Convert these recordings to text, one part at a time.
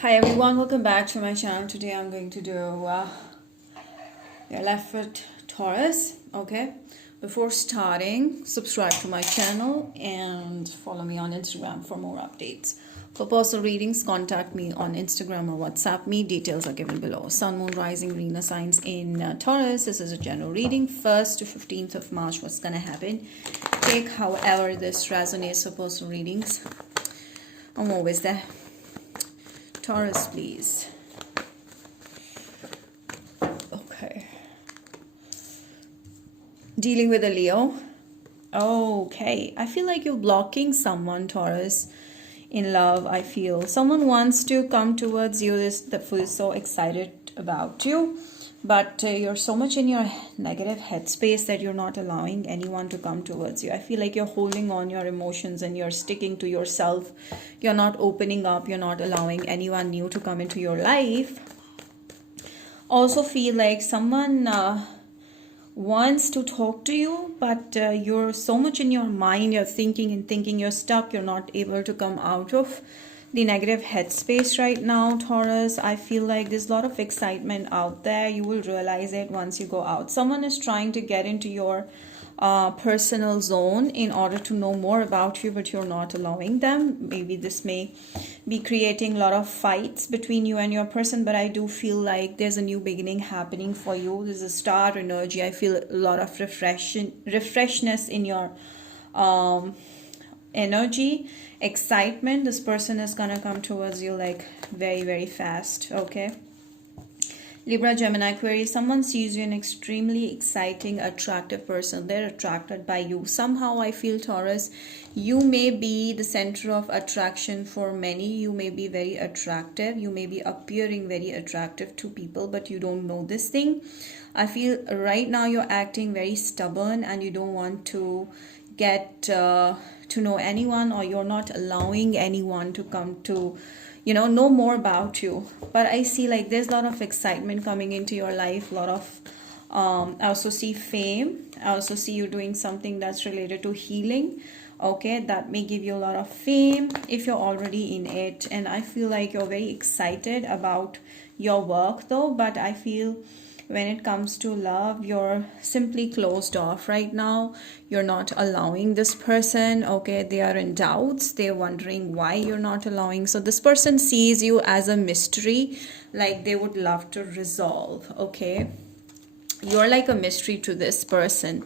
Hi everyone, welcome back to my channel. Today I'm going to do your left foot Taurus. Okay, before starting, subscribe to my channel and follow me on Instagram for more updates. For personal readings, contact me on Instagram or WhatsApp me. Details are given below. Sun, Moon, Rising, Venus signs in Taurus. This is a general reading. 1st to 15th of March, what's going to happen. Take however this resonates for personal readings. I'm always there. Taurus, please. Okay. Dealing with a Leo. Okay. I feel like you're blocking someone, Taurus, in love. I feel someone wants to come towards you. That feels so excited about you. But you're so much in your negative headspace that you're not allowing anyone to come towards you. I feel like you're holding on your emotions and you're sticking to yourself. You're not opening up. You're not allowing anyone new to come into your life. Also feel like someone wants to talk to you, but you're so much in your mind. You're thinking and thinking. You're stuck. You're not able to come out of the negative headspace right now, Taurus. I feel like there's a lot of excitement out there. You will realize it once you go out. Someone is trying to get into your personal zone in order to know more about you, but you're not allowing them. Maybe this may be creating a lot of fights between you and your person, but I do feel like there's a new beginning happening for you. There's a star energy. I feel a lot of refreshness in your energy, excitement. This person is gonna come towards you like very, very fast. Okay, Libra, Gemini, Aquarius, someone sees you an extremely exciting, attractive person. They're attracted by you. Somehow I feel, Taurus, you may be the center of attraction for many. You may be very attractive. You may be appearing very attractive to people, but you don't know this thing. I feel right now you're acting very stubborn and you don't want to get to know anyone, or you're not allowing anyone to come to know more about you. But I see like there's a lot of excitement coming into your life, a lot of I also see fame. I also see you doing something that's related to healing. Okay, that may give you a lot of fame if you're already in it. And I feel like you're very excited about your work though, but I feel when it comes to love, you're simply closed off right now. You're not allowing this person. Okay, they are in doubts. They're wondering why you're not allowing. So this person sees you as a mystery, like they would love to resolve. Okay, you're like a mystery to this person.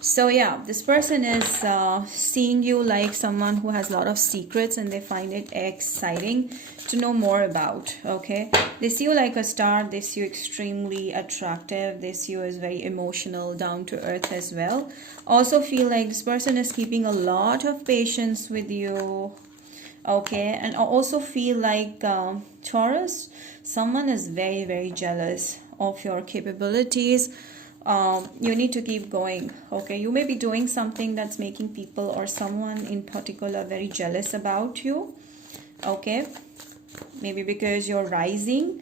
So yeah, this person is seeing you like someone who has a lot of secrets and they find it exciting to know more about. Okay, they see you like a star. They see you extremely attractive. They see you as very emotional, down to earth as well. Also feel like this person is keeping a lot of patience with you. Okay, and I also feel like Taurus, someone is very, very jealous of your capabilities. You need to keep going. Okay, you may be doing something that's making people or someone in particular very jealous about you. Okay, maybe because you're rising.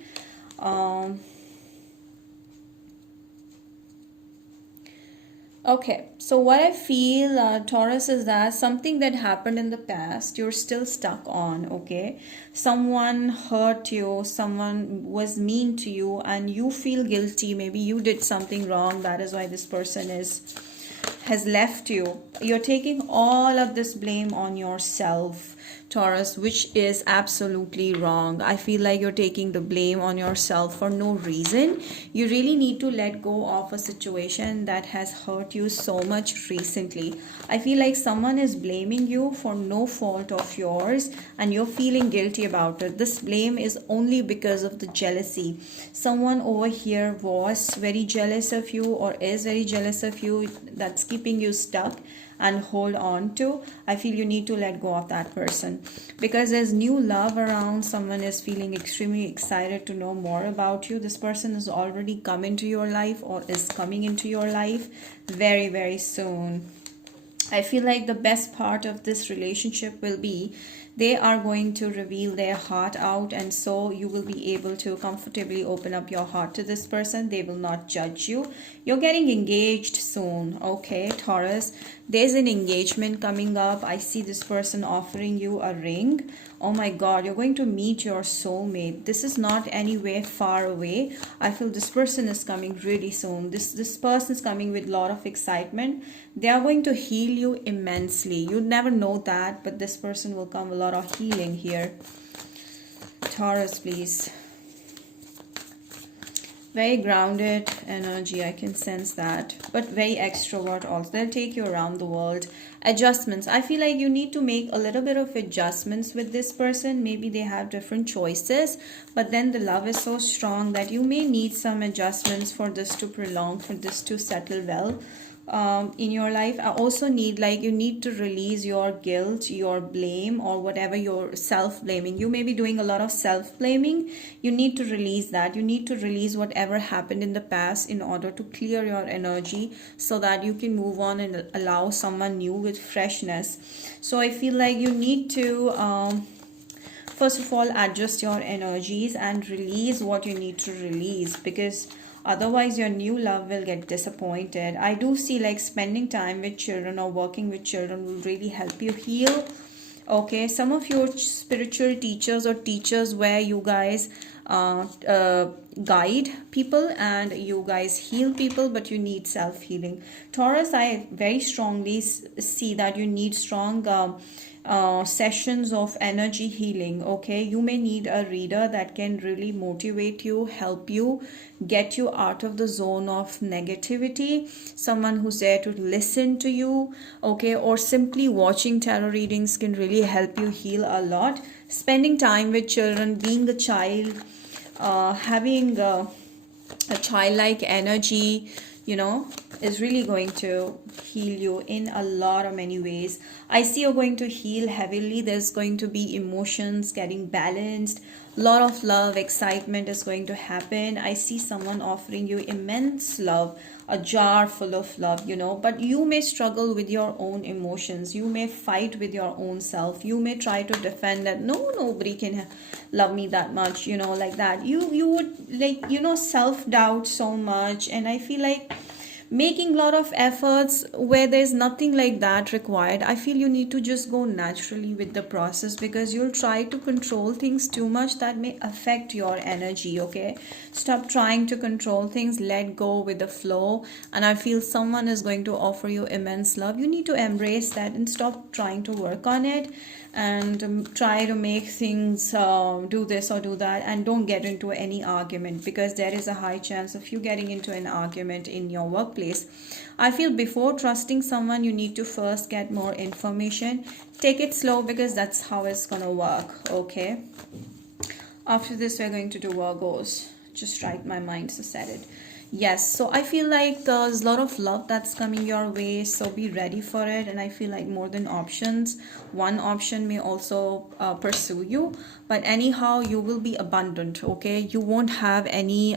Okay, so what I feel, Taurus, is that something that happened in the past, you're still stuck on, okay? Someone hurt you, someone was mean to you, and you feel guilty. Maybe you did something wrong. That is why this person has left you. You're taking all of this blame on yourself, Taurus, which is absolutely wrong. I feel like you're taking the blame on yourself for no reason. You really need to let go of a situation that has hurt you so much recently. I feel like someone is blaming you for no fault of yours and you're feeling guilty about it. This blame is only because of the jealousy. Someone over here was very jealous of you or is very jealous of you, that's keeping you stuck and hold on to. I feel you need to let go of that person because there's new love around. Someone is feeling extremely excited to know more about you. This person has already come into your life or is coming into your life very, very soon. I feel like the best part of this relationship will be they are going to reveal their heart out, and so you will be able to comfortably open up your heart to this person. They will not judge you. You're getting engaged soon. Okay, Taurus, there's an engagement coming up. I see this person offering you a ring. Oh my God, you're going to meet your soulmate. This is not anywhere far away. I feel this person is coming really soon. This person is coming with a lot of excitement. They are going to heal you immensely. You never know that, but this person will come with a lot of healing here. Taurus, please. Very grounded energy, I can sense that, but very extrovert also. They'll take you around the world. Adjustments, I feel like you need to make a little bit of adjustments with this person. Maybe they have different choices, but then the love is so strong that you may need some adjustments for this to prolong, for this to settle well in your life. I also need, like, you need to release your guilt, your blame, or whatever, your self-blaming. You may be doing a lot of self-blaming. You need to release that. You need to release whatever happened in the past in order to clear your energy so that you can move on and allow someone new with freshness. So I feel like you need to first of all adjust your energies and release what you need to release, because otherwise your new love will get disappointed. I do see like spending time with children or working with children will really help you heal. Okay, some of your spiritual teachers or teachers where you guys guide people and you guys heal people, but you need self-healing. Taurus, I very strongly see that you need strong sessions of energy healing. Okay, you may need a reader that can really motivate you, help you, get you out of the zone of negativity, someone who's there to listen to you. Okay, or simply watching tarot readings can really help you heal a lot. Spending time with children, being a child, having a childlike energy, you know, is really going to heal you in a lot of many ways. I see you're going to heal heavily. There's going to be emotions getting balanced. A lot of love, excitement is going to happen. I see someone offering you immense love, a jar full of love, you know, but you may struggle with your own emotions. You may fight with your own self. You may try to defend that nobody can love me that much, you know, like that. You would, like, you know, self-doubt so much. And I feel like making a lot of efforts where there's nothing like that required. I feel you need to just go naturally with the process, because you'll try to control things too much that may affect your energy. Okay, stop trying to control things, let go with the flow. And I feel someone is going to offer you immense love. You need to embrace that and stop trying to work on it and try to make things do this or do that, and don't get into any argument, because there is a high chance of you getting into an argument in your workplace. I feel before trusting someone, you need to first get more information. Take it slow, because that's how it's gonna work. Okay, after this we're going to do Virgos. Just write my mind, so set it. Yes, so I feel like there's a lot of love that's coming your way, so be ready for it. And I feel like more than options, one option may also pursue you, but anyhow you will be abundant. Okay, you won't have any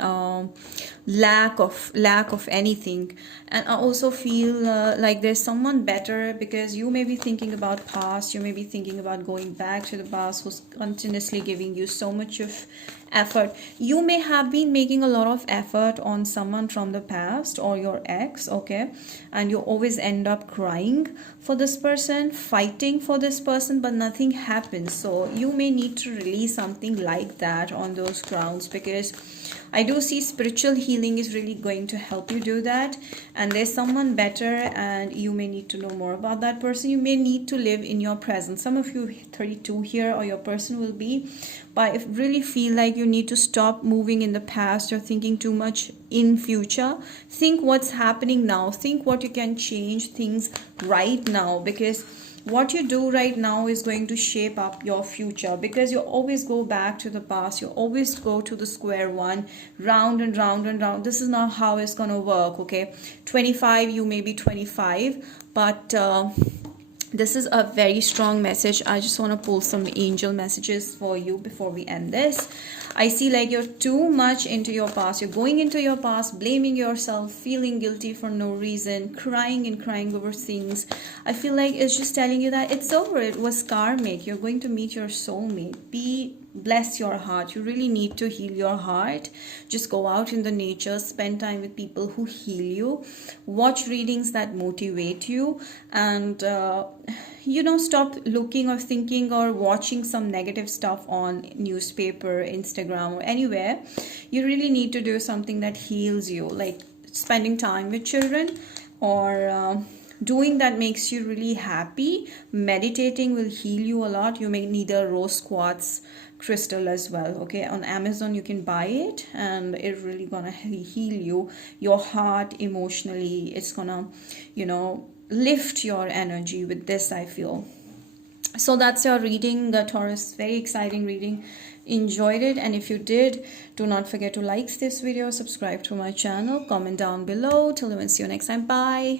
lack of anything. And I also feel like there's someone better, because you may be thinking about past, you may be thinking about going back to the past, who's continuously giving you so much of effort. You may have been making a lot of effort on someone from the past or your ex. Okay, and you always end up crying for this person, fighting for this person, but nothing happens. So you may need to release something like that on those grounds, because I do see spiritual healing is really going to help you do that. And there's someone better, and you may need to know more about that person. You may need to live in your present. Some of you 32 here, or your person will be, but I really feel like you need to stop moving in the past or thinking too much in future. Think what's happening now. Think what you can change things right now, because what you do right now is going to shape up your future, because you always go back to the past. You always go to the square one, round and round and round. This is not how it's gonna work. Okay, 25, you may be 25, but this is a very strong message. I just want to pull some angel messages for you before we end this. I see like you're too much into your past. You're going into your past, blaming yourself, feeling guilty for no reason, crying and crying over things. I feel like it's just telling you that it's over. It was karmic. You're going to meet your soulmate. Bless your heart. You really need to heal your heart. Just go out in the nature, spend time with people who heal you, watch readings that motivate you, and stop looking or thinking or watching some negative stuff on newspaper, Instagram, or anywhere. You really need to do something that heals you, like spending time with children, or doing that makes you really happy. Meditating will heal you a lot. You may need a rose quartz crystal as well. Okay, on Amazon you can buy it, and it really gonna heal you, your heart, emotionally. It's gonna lift your energy with this, I feel. So that's your reading, the Taurus. Very exciting reading. Enjoyed it, and if you did, do not forget to like this video, subscribe to my channel, comment down below. Till then, see you next time. Bye.